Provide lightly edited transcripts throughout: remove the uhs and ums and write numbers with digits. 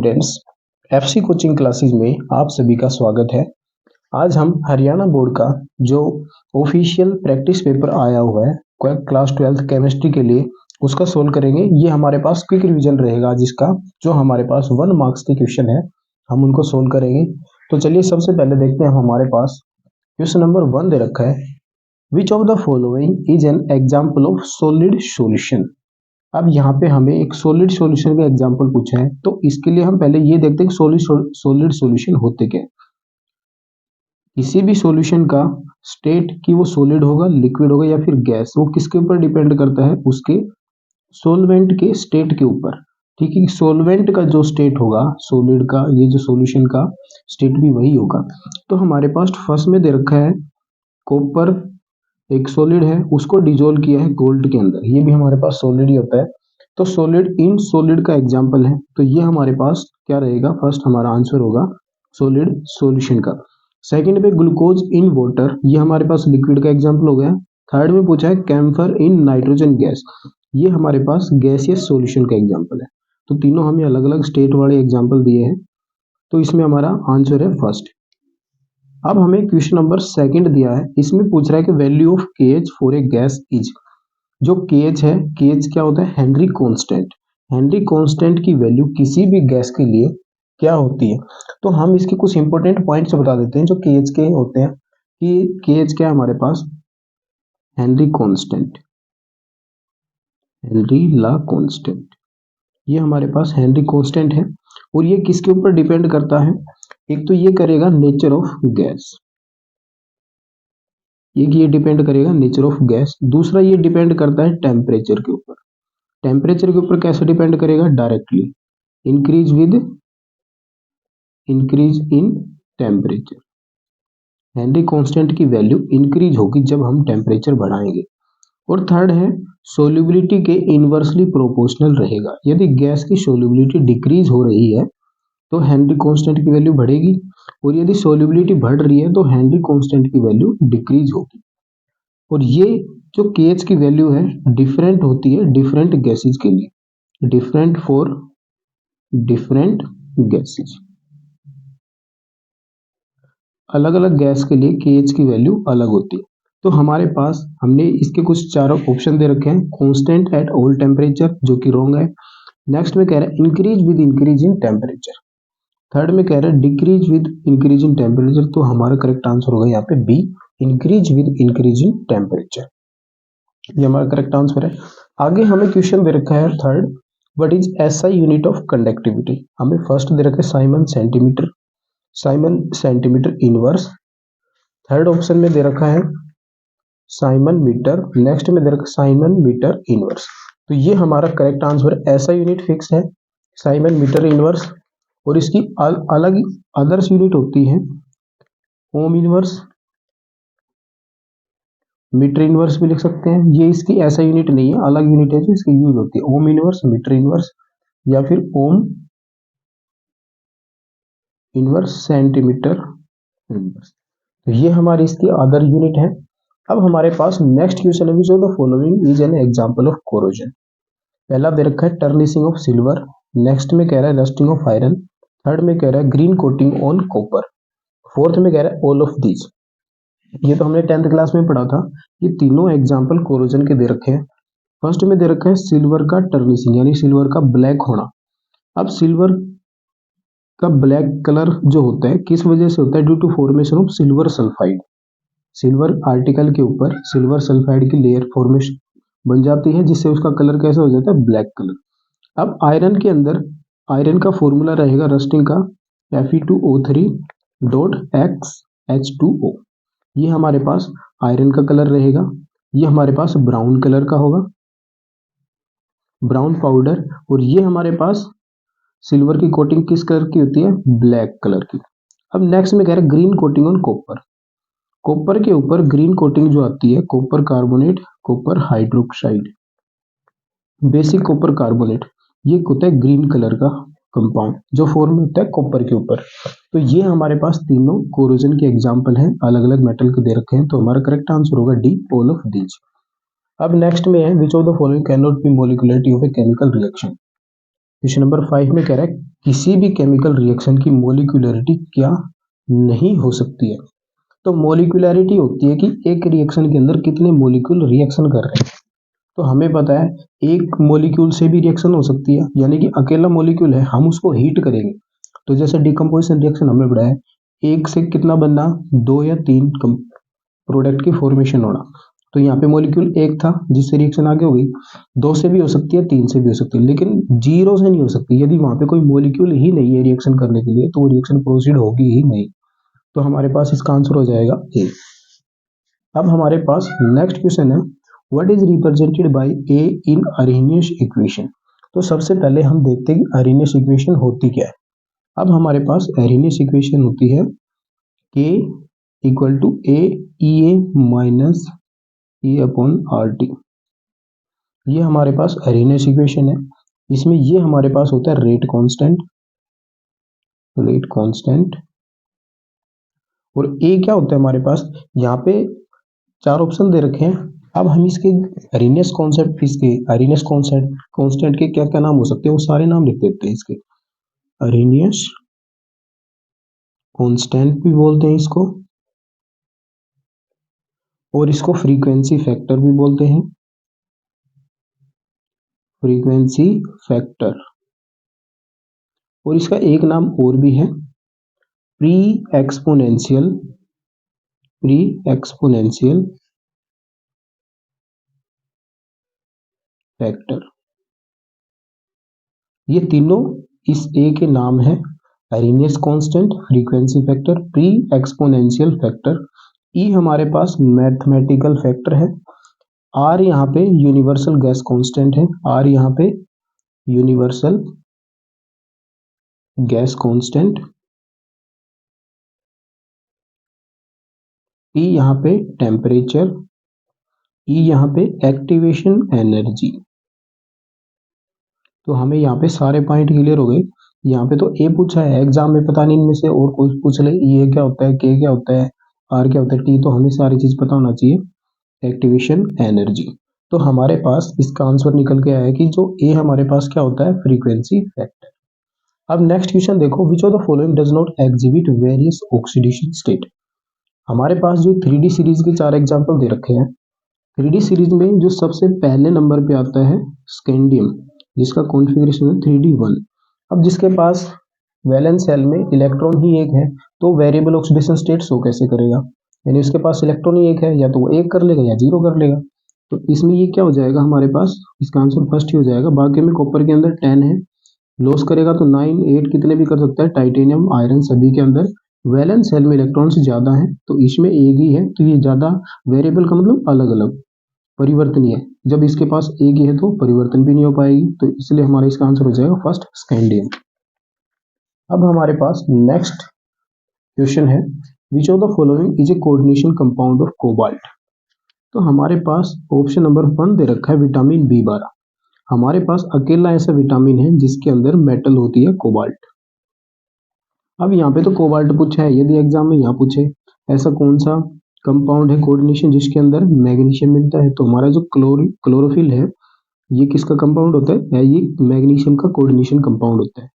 Students, FC coaching classes में आप सभी का स्वागत है। आज हम हरियाणा बोर्ड का जो ऑफिशियल प्रैक्टिस पेपर आया हुआ है क्लास 12th केमिस्ट्री के लिए, उसका सोल्व करेंगे। ये हमारे पास क्विक रिवीजन रहेगा, जिसका जो हमारे पास 1 मार्क्स के क्वेश्चन है हम उनको सोल्व करेंगे। तो चलिए सबसे पहले देखते हैं। हमारे पास क्वेश्चन नंबर 1 दे रखा है, which of the following is an example of solid solution. अब यहाँ पे हमें एक सॉलिड सॉल्यूशन का एग्जांपल पूछा है, तो इसके लिए हम पहले ये देखते हैं कि सॉलिड सॉल्यूशन होते क्या। किसी भी सॉल्यूशन का स्टेट कि वो सॉलिड होगा, लिक्विड होगा या फिर गैस, वो किसके ऊपर डिपेंड करता है, उसके सॉल्वेंट के स्टेट के ऊपर। ठीक है, सॉल्वेंट का जो स्टेट होगा सॉलिड का, ये जो सॉल्यूशन का स्टेट भी वही होगा। तो हमारे पास फर्स्ट में दे रखा है कॉपर, एक सॉलिड है, उसको डिजोल्व किया है गोल्ड के अंदर, ये भी हमारे पास सॉलिड ही होता है। तो सॉलिड इन सॉलिड का एग्जांपल है, तो ये हमारे पास क्या रहेगा, फर्स्ट हमारा आंसर होगा सॉलिड सॉल्यूशन का। सेकंड पे ग्लूकोज इन वाटर, ये हमारे पास लिक्विड का एग्जांपल हो गया। थर्ड में पूछा है कैम्फर इन नाइट्रोजन गैस, ये हमारे पास गैसियस सॉल्यूशन का एग्जांपल है। तो तीनों हमें अलग अलग स्टेट वाले एग्जांपल दिए हैं, तो इसमें हमारा आंसर है फर्स्ट। अब हमें क्वेश्चन नंबर 2 दिया है, इसमें पूछ रहा है कि value of KH for a gas is. जो KH है, KH क्या होता है, हेनरी कांस्टेंट। हेनरी कांस्टेंट की वैल्यू किसी भी गैस के लिए क्या होती है, तो हम इसके कुछ इंपॉर्टेंट पॉइंट्स बता देते हैं जो KH के होते हैं। कि KH क्या है हमारे पास, हेनरी कांस्टेंट, हेनरी ला कांस्टेंट, ये हमारे पास हेनरी कांस्टेंट है। और ये किसके ऊपर डिपेंड करता है, एक तो ये करेगा नेचर ऑफ गैस, एक ये डिपेंड करेगा नेचर ऑफ गैस। दूसरा ये डिपेंड करता है टेम्परेचर के ऊपर। टेम्परेचर के ऊपर कैसे डिपेंड करेगा, directly increase in temperature. Henry constant की वैल्यू इंक्रीज होगी जब हम टेम्परेचर बढ़ाएंगे। और थर्ड है सोल्यूबिलिटी के इनवर्सली प्रोपोर्शनल रहेगा। यदि गैस की सोल्यूबिलिटी डिक्रीज हो रही है तो हेनरी कांस्टेंट की वैल्यू बढ़ेगी, और यदि सोल्यूबिलिटी बढ़ रही है तो हेनरी कांस्टेंट की वैल्यू डिक्रीज होगी। और ये जो KH की वैल्यू है डिफरेंट होती है डिफरेंट गैसेज के लिए, डिफरेंट फॉर डिफरेंट गैसेज। अलग अलग गैस के लिए KH की वैल्यू अलग होती है। तो हमारे पास हमने इसके कुछ चारों ऑप्शन दे रखे हैं। कांस्टेंट एट ऑल टेम्परेचर, जो कि रॉन्ग है। नेक्स्ट में कह रहा है increase with increase in temperature. Third में कह रहा है decrease with increase in temperature, तो हमारा करेक्ट आंसर होगा यहाँ पे B, increase with increase in temperature, ये हमारा करेक्ट आंसर है। आगे हमें क्वेश्चन दे रखा है third, what is SI unit of conductivity. हमें फर्स्ट दे रखा है Simon centimetre inverse. Third option में दे रखा है साइमन मीटर, नेक्स्ट में दे रखा है साइमन मीटर इनवर्स। तो ये हमारा करेक्ट आंसर है। SI यूनिट फिक्स है, साइमन मीटर इनवर्स, और इसकी अलग अदर्स यूनिट होती है ओम इनवर्स, मीटर इनवर्स भी लिख सकते हैं। ये इसकी ऐसा यूनिट नहीं है, अलग यूनिट है जो इसकी यूज होती है, ओम इनवर्स, मीटर इनवर्स या फिर ओम इनवर्स, सेंटीमीटर इनवर्स। तो ये हमारी इसकी अदर यूनिट है। अब हमारे पास नेक्स्ट क्वेश्चन है, which of the following is an example of corrosion. पहला दे रखा है टर्निशिंग ऑफ सिल्वर, नेक्स्ट में कह रहा है रस्टिंग ऑफ आयरन, थर्ड में कह रहा है green coating on copper, fourth में कह रहा है ऑल ऑफ दीज। ये तो हमने 10th क्लास में पढ़ा था। ये तीनों एग्जाम्पल कोरोजन के दे रखे हैं। फर्स्ट में दे रखा है सिल्वर का टर्निशिंग, यानी सिल्वर का ब्लैक होना। अब सिल्वर का ब्लैक कलर जो होता है किस वजह से होता है, due to formation of silver sulphide. Silver article के ऊपर सिल्वर सल्फाइड की लेयर फॉर्मेशन बन जाती है, जिससे उसका कलर कैसा हो जाता है, ब्लैक कलर। अब आयरन के अंदर आयरन का फॉर्मूला रहेगा रस्टिंग का Fe2O3.XH2O। ये हमारे पास आयरन का कलर रहेगा। ये हमारे पास ब्राउन कलर का होगा, ब्राउन पाउडर। और ये हमारे पास सिल्वर की कोटिंग किस कलर की होती है, ब्लैक कलर की। अब नेक्स्ट में कह रहा है green coating on copper. Copper के ऊपर ग्रीन कोटिंग जो आती है, copper carbonate, copper hydroxide, basic copper carbonate, ये होता है ग्रीन कलर का कंपाउंड जो फॉर्म होता है कॉपर के ऊपर। तो ये हमारे पास तीनों कोरोजन के एग्जांपल हैं, अलग अलग मेटल के दे रखे हैं। तो हमारा करेक्ट आंसर होगा डी, ऑल ऑफ दीज। अब नेक्स्ट में है which of the following can not be molecularity of a chemical reaction. Question number 5 में कह रहा है किसी भी केमिकल रिएक्शन की मोलिकुलरिटी क्या नहीं हो सकती है। तो मोलिकुलरिटी होती है कि एक रिएक्शन के अंदर कितने मोलिक्यूल रिएक्शन कर रहे हैं। तो हमें पता है एक मोलिक्यूल से भी रिएक्शन हो सकती है, यानी कि अकेला मोलिक्यूल है हम उसको हीट करेंगे तो जैसे डिकम्पोजिशन रिएक्शन हमने पढ़ा है, एक से कितना बनना, दो या तीन प्रोडक्ट की फॉर्मेशन होना। तो यहाँ पे मॉलिक्यूल एक था जिससे रिएक्शन आगे हो गई, दो से भी हो सकती है, तीन से भी हो सकती है, लेकिन जीरो से नहीं हो सकती। यदि वहां पे कोई मॉलिक्यूल ही नहीं है रिएक्शन करने के लिए तो वो रिएक्शन प्रोसीड होगी ही नहीं। तो हमारे पास इसका आंसर हो जाएगा ए। अब हमारे पास नेक्स्ट क्वेश्चन है, what is represented by A in Arrhenius equation. तो सबसे पहले हम देखते हैं कि अरेनियस इक्वेशन होती क्या है। अब हमारे पास अरेनियस इक्वेशन होती है के equal to A E A minus A upon R T. ये हमारे पास अरेनियस इक्वेशन है। इसमें ये हमारे पास होता है रेट कांस्टेंट और ए क्या होता है हमारे पास, यहाँ पे चार ऑप्शन दे रखे हैं। अब हम इसके अरेनियस कांस्टेंट के क्या क्या नाम हो सकते हैं वो सारे नाम लिख देते हैं इसके। अरेनियस कांस्टेंट भी बोलते हैं इसको, और इसको फ्रीक्वेंसी फैक्टर भी बोलते हैं, फ्रीक्वेंसी फैक्टर। और इसका एक नाम और भी है, प्री एक्सपोनेंशियल फैक्टर। ये तीनों इस ए के नाम है, Arrhenius constant, frequency factor, pre exponential factor. E हमारे पास मैथमेटिकल फैक्टर है, आर यहाँ पे यूनिवर्सल गैस कांस्टेंट है, आर यहाँ पे यूनिवर्सल गैस कांस्टेंट, टी यहाँ पे टेम्परेचर, ई यहाँ पे एक्टिवेशन एनर्जी। तो हमें यहाँ पे सारे पॉइंट क्लियर हो गए। यहाँ पे तो ए पूछा है एग्जाम में, पता नहीं इनमें से और कोई पूछ ले, ये क्या होता है, के क्या होता है, आर क्या होता है, टी, तो हमें सारी चीज पता होना चाहिए, एक्टिवेशन एनर्जी। तो हमारे पास इसका आंसर निकल के आया है कि जो ए हमारे पास क्या होता है, फ्रीक्वेंसी फैक्टर। अब नेक्स्ट क्वेश्चन देखो, विच of the following does not exhibit various oxidation state. हमारे पास जो 3D सीरीज के चार एग्जाम्पल दे रखे हैं। 3D सीरीज में जो सबसे पहले नंबर पे आता है स्कैंडियम, जिसका कॉन्फ़िगरेशन है 3D1। अब जिसके पास वैलेंस शेल में इलेक्ट्रॉन ही एक है तो वेरिएबल ऑक्सीडेशन स्टेट शो कैसे करेगा, यानी उसके पास इलेक्ट्रॉन ही एक है, या तो वो एक कर लेगा या जीरो कर लेगा। तो इसमें ये क्या हो जाएगा हमारे पास, इसका आंसर फर्स्ट ही हो जाएगा। बाकी में कॉपर के अंदर 10 है, लॉस करेगा तो 9 8 कितने भी कर सकता है, टाइटेनियम आयरन सभी के अंदर वैलेंस शेल में इलेक्ट्रॉन से ज्यादा है तो इसमें एक ही है, तो ये ज्यादा वेरिएबल का मतलब अलग अलग, परिवर्तनीय है। जब इसके पास एक ही है तो परिवर्तन भी नहीं हो पाएगी, तो इसलिए हमारा इसका आंसर हो जाएगा फर्स्ट स्कैंडियम। अब हमारे पास नेक्स्ट क्वेश्चन है, which of the following is a coordination compound of cobalt. तो हमारे पास ऑप्शन नंबर 1 दे रखा है विटामिन B12। हमारे पास अकेला ऐसा विटामिन है जिसके अंदर मेटल होती है कोबाल्ट। अब यहाँ पे तो कोबाल्ट पूछा है, यदि एग्जाम में यहाँ पूछे ऐसा कौन सा कंपाउंड है कोऑर्डिनेशन जिसके अंदर मैग्नीशियम मिलता है, तो हमारा जो क्लोरोफिल है ये किसका कंपाउंड होता है, ये मैग्नीशियम का कोऑर्डिनेशन कंपाउंड होता है,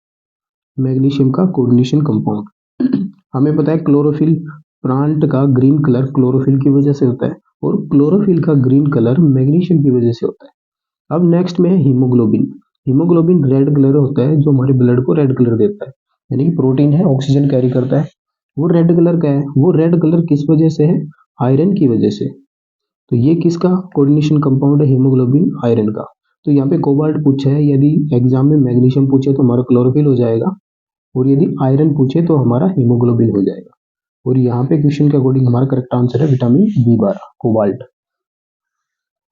मैग्नीशियम का कोऑर्डिनेशन कंपाउंड। हमें पता है क्लोरोफिल प्लांट का ग्रीन कलर क्लोरोफिल की वजह से होता है, और क्लोरोफिल का ग्रीन कलर मैग्नीशियम की वजह से होता है। अब नेक्स्ट में है हीमोग्लोबिन। हीमोग्लोबिन रेड कलर होता है जो हमारे ब्लड को रेड कलर देता है, यानी कि प्रोटीन है ऑक्सीजन कैरी करता है, वो रेड कलर का है। वो रेड कलर किस वजह से है, आयरन की वजह से। तो ये किसका कोऑर्डिनेशन कंपाउंड है, हीमोग्लोबिन आयरन का। तो यहाँ पे कोबाल्ट पूछा है, यदि एग्जाम में मैग्नीशियम पूछे तो हमारा क्लोरोफिल हो जाएगा, और यदि आयरन पूछे तो हमारा हीमोग्लोबिन हो जाएगा। और यहाँ पे क्वेश्चन के अकॉर्डिंग हमारा करेक्ट आंसर है विटामिन B12 कोबाल्ट।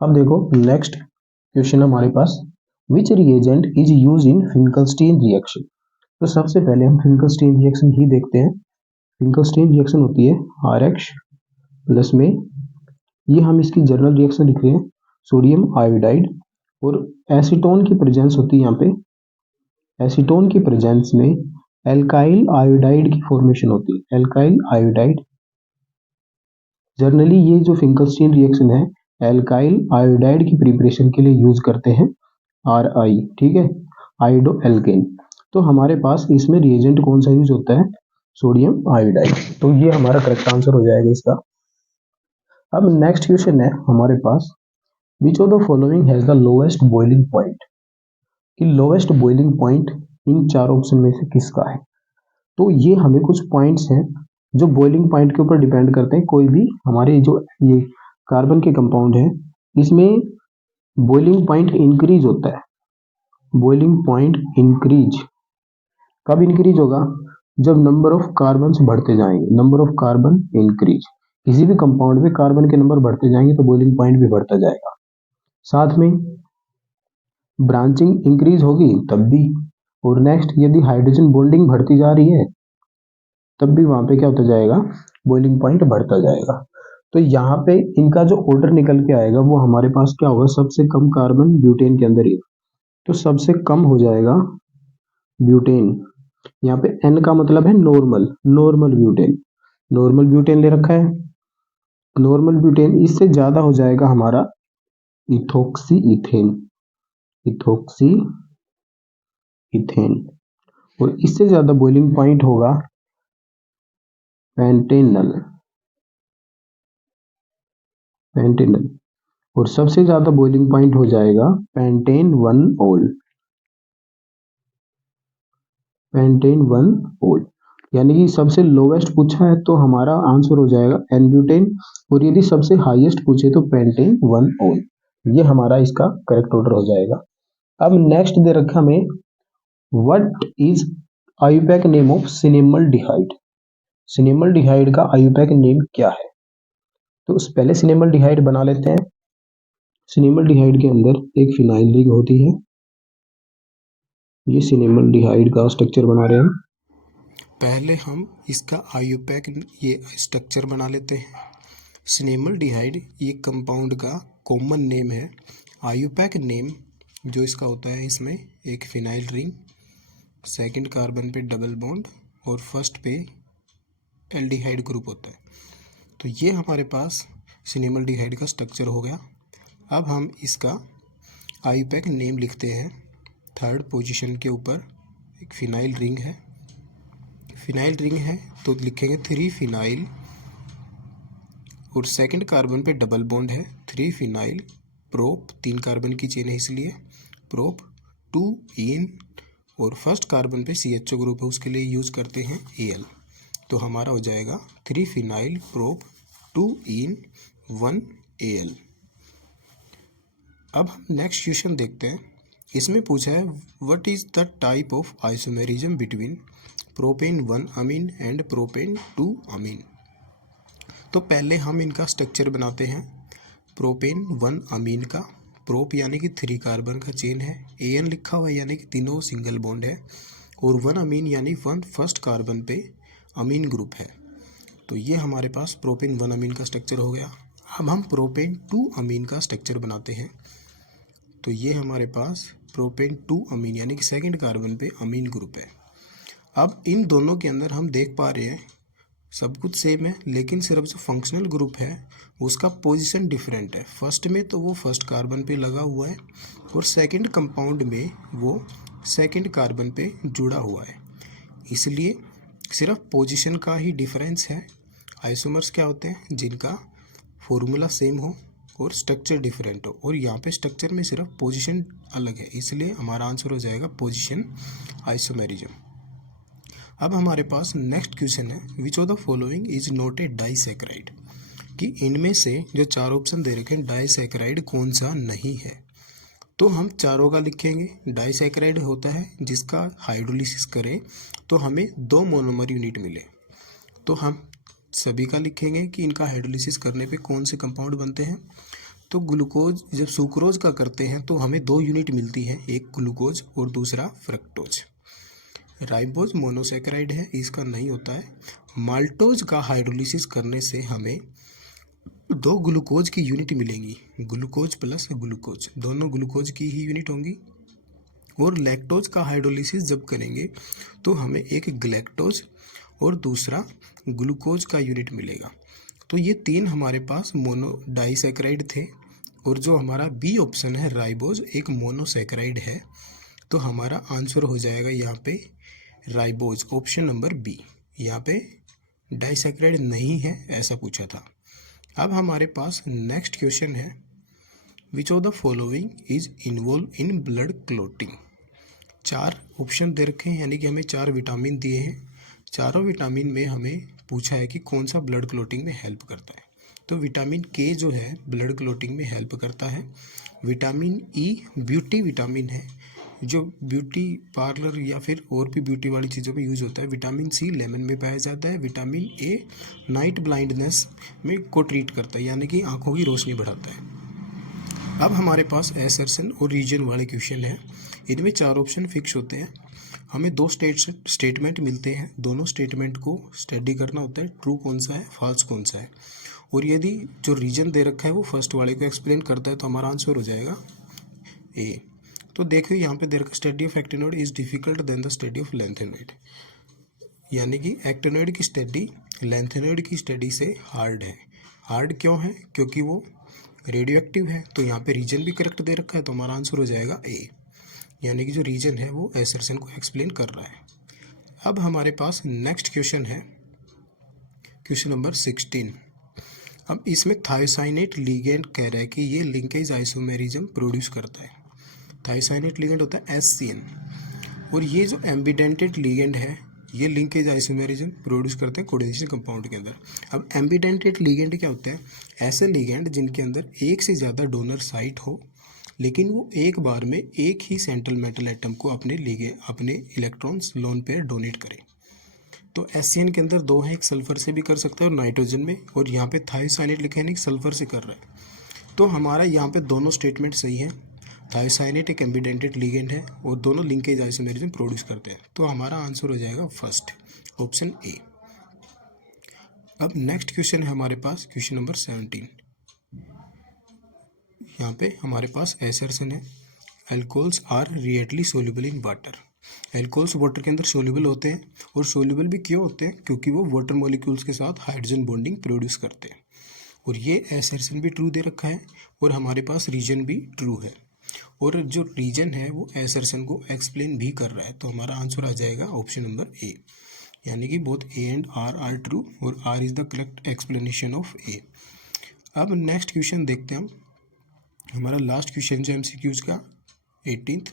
अब देखो नेक्स्ट क्वेश्चन हमारे पास, which reagent is use in Finkelstein reaction. तो सबसे पहले हम फिंकलस्टीन रिएक्शन ही देखते हैं। फिंकलस्टीन रिएक्शन होती है RH प्लस में, ये हम इसकी जनरल रिएक्शन लिख रहे हैं, सोडियम आयोडाइड, और एसीटोन की प्रेजेंस होती है यहाँ पे। एसीटोन की प्रेजेंस में एल्काइल आयोडाइड की फॉर्मेशन होती है, एल्काइल आयोडाइड। जनरली ये जो फिंकलस्टीन रिएक्शन है एल्काइल आयोडाइड की प्रिपरेशन के लिए यूज करते हैं RI, ठीक है। Iodo alkane. तो हमारे पास इसमें रिएजेंट कौन सा यूज होता है? Sodium iodide. तो ये हमारा करेक्ट आंसर हो जाएगा इसका। अब नेक्स्ट क्वेश्चन है हमारे पास, which of the following has the lowest boiling point? कि लोएस्ट बॉइलिंग पॉइंट इन चार ऑप्शन में से किसका है? तो ये हमें कुछ पॉइंट्स हैं जो बॉइलिंग पॉइंट के ऊपर डिपेंड करते हैं। कोई भी हमारे जो ये कार्बन के कंपाउंड है इसमें बॉइलिंग पॉइंट इंक्रीज होता है। बॉइलिंग पॉइंट इंक्रीज कब इंक्रीज होगा? जब नंबर ऑफ कार्बन बढ़ते जाएंगे। नंबर ऑफ कार्बन इंक्रीज, किसी भी कंपाउंड में कार्बन के नंबर बढ़ते जाएंगे तो बॉइलिंग पॉइंट भी बढ़ता जाएगा। साथ में ब्रांचिंग इंक्रीज होगी तब भी। और नेक्स्ट, यदि हाइड्रोजन बॉन्डिंग बढ़ती जा रही है तब भी वहां पे क्या होता जाएगा? बॉइलिंग पॉइंट बढ़ता जाएगा। तो यहाँ पे इनका जो ऑर्डर निकल के आएगा वो हमारे पास क्या होगा? सबसे कम कार्बन ब्यूटेन के अंदर ही, तो सबसे कम हो जाएगा ब्यूटेन। यहाँ पे एन का मतलब है normal, normal butane. Normal butane ले रखा है। नॉर्मल ब्यूटेन इससे ज्यादा हो जाएगा हमारा इथोक्सी इथेन। Ethoxy ethane. और इससे ज्यादा बॉइलिंग पॉइंट होगा पेंटेनल। पेंटेनल। और सबसे ज्यादा बॉइलिंग पॉइंट हो जाएगा pentane one ol. Pentane one ol. यानी कि सबसे लोवेस्ट पूछा है तो हमारा आंसर हो जाएगा एन ब्यूटेन, और यदि सबसे हाईएस्ट पूछे तो पेंटेन वन ओल। ये हमारा इसका करेक्ट ऑर्डर हो जाएगा। अब नेक्स्ट दे रखा हमें, what is IUPAC name of cinnamaldehyde? Cinnamaldehyde का आयुपैक नेम क्या है? तो पहले सिनेमल्डिहाइड बना लेते हैं। सिनेमल्डिहाइड के अंदर एक फिनाइल रिंग होती है। ये सिनेमल्डिहाइड का स्ट्रक्चर बना रहे हैं। पहले हम इसका आयुपैक ये स्ट्रक्चर बना लेते हैं। सिनेमल्डिहाइड ये कंपाउंड का कॉमन नेम है। आयुपैक नेम जो इसका होता है, इसमें एक फिनाइल रिंग, सेकंड कार्बन पे डबल बॉन्ड और फर्स्ट पे एल्डिहाइड ग्रुप होता है। तो ये हमारे पास सिनेमल्डिहाइड का स्ट्रक्चर हो गया। अब हम इसका आयुपैक नेम लिखते हैं। थर्ड पोजीशन के ऊपर एक फिनाइल रिंग है। फिनाइल रिंग है तो लिखेंगे 3 फिनाइल, और सेकंड कार्बन पे डबल बॉन्ड है 3 फिनाइल प्रोप, 3 कार्बन की चेन है इसलिए प्रोप 2 इन, और फर्स्ट कार्बन पे CHO ग्रुप है उसके लिए यूज करते हैं Al। तो हमारा हो जाएगा 3 फिनाइल प्रोप 2 इन 1 Al। अब हम नेक्स्ट क्वेश्चन देखते हैं। इसमें पूछा है what is the type of isomerism between propane 1 amine and propane 2 amine. तो पहले हम इनका स्ट्रक्चर बनाते हैं। प्रोपेन 1 अमीन का, प्रोप यानी कि 3 कार्बन का चेन है, An लिखा हुआ है यानी कि तीनों सिंगल बॉन्ड है, और 1 अमीन यानी 1 फर्स्ट कार्बन पे अमीन ग्रुप है। तो ये हमारे पास प्रोपेन 1 अमीन का स्ट्रक्चर हो गया। अब हम प्रोपेन 2 अमीन का स्ट्रक्चर बनाते हैं। तो ये हमारे पास प्रोपेन 2 अमीन यानी कि सेकंड कार्बन पे अमीन ग्रुप है। अब इन दोनों के अंदर हम देख पा रहे हैं सब कुछ सेम है, लेकिन सिर्फ जो फंक्शनल ग्रुप है उसका पोजीशन डिफरेंट है। फर्स्ट में तो वो फर्स्ट कार्बन पे लगा हुआ है, और सेकंड कंपाउंड में वो सेकंड कार्बन पे जुड़ा हुआ है। इसलिए सिर्फ पोजीशन का ही डिफरेंस है। आइसोमर्स क्या होते हैं? जिनका फॉर्मूला सेम हो और स्ट्रक्चर डिफरेंट हो, और यहाँ पे स्ट्रक्चर में सिर्फ पोजीशन अलग है, इसलिए हमारा आंसर हो जाएगा पोजीशन आइसोमेरिज्म। अब हमारे पास नेक्स्ट क्वेश्चन है, which of the following is not a disaccharide? कि इनमें से जो 4 ऑप्शन दे रखे हैं डाइसैकेराइड कौन सा नहीं है? तो हम चारों का लिखेंगे। डाइसैकेराइड होता है जिसका हाइड्रोलिसिस करें तो हमें 2 मोनोमर यूनिट मिले। तो हम सभी का लिखेंगे कि इनका हाइड्रोलिसिस करने पे कौन से कंपाउंड बनते हैं। तो ग्लूकोज जब सुक्रोज का करते हैं तो हमें 2 यूनिट मिलती है, एक ग्लूकोज और दूसरा फ्रक्टोज। राइबोज मोनोसैकेराइड है, इसका नहीं होता है। माल्टोज का हाइड्रोलिसिस करने से हमें 2 ग्लूकोज की यूनिट मिलेंगी, ग्लूकोज प्लस ग्लूकोज, दोनों ग्लूकोज की ही यूनिट होंगी। और लैक्टोज का हाइड्रोलिसिस जब करेंगे तो हमें एक ग्लैक्टोज और दूसरा ग्लूकोज का यूनिट मिलेगा। तो ये 3 हमारे पास मोनो डाइसैकेराइड थे, और जो हमारा बी ऑप्शन है राइबोज एक मोनोसैकेराइड है। तो हमारा आंसर हो जाएगा यहाँ पे राइबोज, ऑप्शन नंबर बी। यहाँ पे डाइसैकेराइड नहीं है ऐसा पूछा था। अब हमारे पास नेक्स्ट क्वेश्चन है, which of the following is involve in blood clotting. 4 option दे रखे हैं, यानी कि हमें 4 विटामिन दिए हैं। चारों विटामिन में हमें पूछा है कि कौन सा ब्लड क्लोटिंग में हेल्प करता है। तो विटामिन के जो है ब्लड क्लोटिंग में हेल्प करता है। विटामिन ई ब्यूटी विटामिन है, जो ब्यूटी पार्लर या फिर और भी ब्यूटी वाली चीज़ों में यूज़ होता है। विटामिन सी लेमन में पाया जाता है। विटामिन ए नाइट ब्लाइंडनेस में को ट्रीट करता है, यानी कि आंखों की रोशनी बढ़ाता है। अब हमारे पास एसर्शन और रीजन वाले क्वेश्चन है। इनमें 4 ऑप्शन फिक्स होते हैं। हमें 2 स्टेटमेंट मिलते हैं, दोनों स्टेटमेंट को स्टडी करना होता है, ट्रू कौन सा है फॉल्स कौन सा है। और यदि जो रीजन दे रखा है वो फर्स्ट वाले को एक्सप्लेन करता है तो हमारा आंसर हो जाएगा ए। तो देखिए यहाँ पे दे रखा, study of actinoid is difficult than the study of lanthanoid, यानी कि एक्टिनोइड की स्टडी लेंथेनोइड की स्टडी से हार्ड है। हार्ड क्यों है? क्योंकि वो रेडियो एक्टिव है। तो यहाँ पे रीजन भी करेक्ट दे रखा है तो हमारा आंसर हो जाएगा ए, यानी कि जो रीजन है वो एसर्शन को एक्सप्लेन कर रहा है। अब हमारे पास नेक्स्ट क्वेश्चन है, क्वेश्चन नंबर 16। अब इसमें थायोसाइनेट लिगेंड कह रहा है कि ये लिंकेज आइसोमेरिज्म प्रोड्यूस करता है। थायोसाइनेट लिगेंड होता है HCN, और ये जो एम्बिडेंटेड लिगेंड है ये लिंकेज आइसोमेरिज्म प्रोड्यूस करते हैं कोऑर्डिनेशन कंपाउंड के अंदर। अब एम्बिडेंटेड लिगेंड क्या होता है? ऐसे लिगेंड जिनके अंदर एक से ज़्यादा डोनर साइट हो, लेकिन वो एक बार में एक ही सेंट्रल मेटल एटम को अपने इलेक्ट्रॉन्स लोन पेयर डोनेट करें। तो HCN के अंदर 2 हैं, एक सल्फर से भी कर सकता है और नाइट्रोजन में, और यहाँ पे थायोसाइनेट लिखा है नहीं, सल्फर से कर रहा है। तो हमारा यहाँ पे दोनों स्टेटमेंट सही है। थायोसाइनेट एक एम्बिडेंटेड लिगेंड है और दोनों लिंकेज आइसोमेरिज्म प्रोड्यूस करते हैं। तो हमारा आंसर हो जाएगा फर्स्ट, ऑप्शन ए। अब नेक्स्ट क्वेश्चन है हमारे पास, क्वेश्चन नंबर 17। यहाँ पे हमारे पास एसर्शन है, alcohols are readily soluble in water. Alcohols water के अंदर सोल्यूबल होते हैं, और सोल्यूबल भी क्यों होते हैं? क्योंकि वो वाटर मॉलिक्यूल्स के साथ हाइड्रोजन बॉन्डिंग प्रोड्यूस करते हैं। और ये एसर्शन भी ट्रू दे रखा है, और हमारे पास रीजन भी ट्रू है, और जो रीजन है वो एसर्शन को एक्सप्लेन भी कर रहा है। तो हमारा आंसर आ जाएगा ऑप्शन नंबर ए, यानी कि both A and R true, और R is the correct explanation of A. अब नेक्स्ट क्वेश्चन देखते हैं हम। हमारा लास्ट क्वेश्चन जो MCQs का 18th।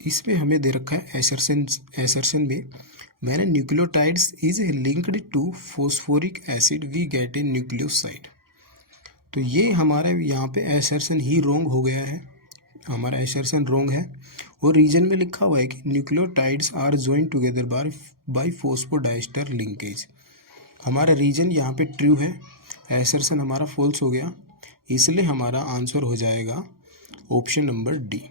इसमें हमें दे रखा है एसर्शन में when nucleotides is linked to phosphoric acid we get a nucleoside. तो ये हमारा यहाँ पे एसर्शन ही रॉन्ग हो गया है, हमारा एसर्शन रॉन्ग है। और रीजन में लिखा हुआ है कि nucleotides are join together by phosphodiester linkage. हमारा रीजन यहाँ पे ट्रू है, एसर्शन हमारा फॉल्स हो गया, इसलिए हमारा आंसर हो जाएगा ऑप्शन नंबर डी।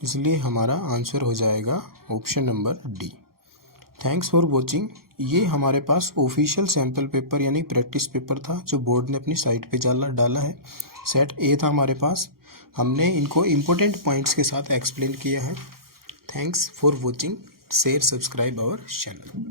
इसलिए हमारा आंसर हो जाएगा option number D. Thanks for watching. ये हमारे पास ऑफिशियल सैम्पल पेपर यानी प्रैक्टिस पेपर था जो बोर्ड ने अपनी साइट पे डाला है। सेट ए था हमारे पास, हमने इनको इम्पोर्टेंट पॉइंट्स के साथ एक्सप्लेन किया है। Thanks for watching, share subscribe our channel.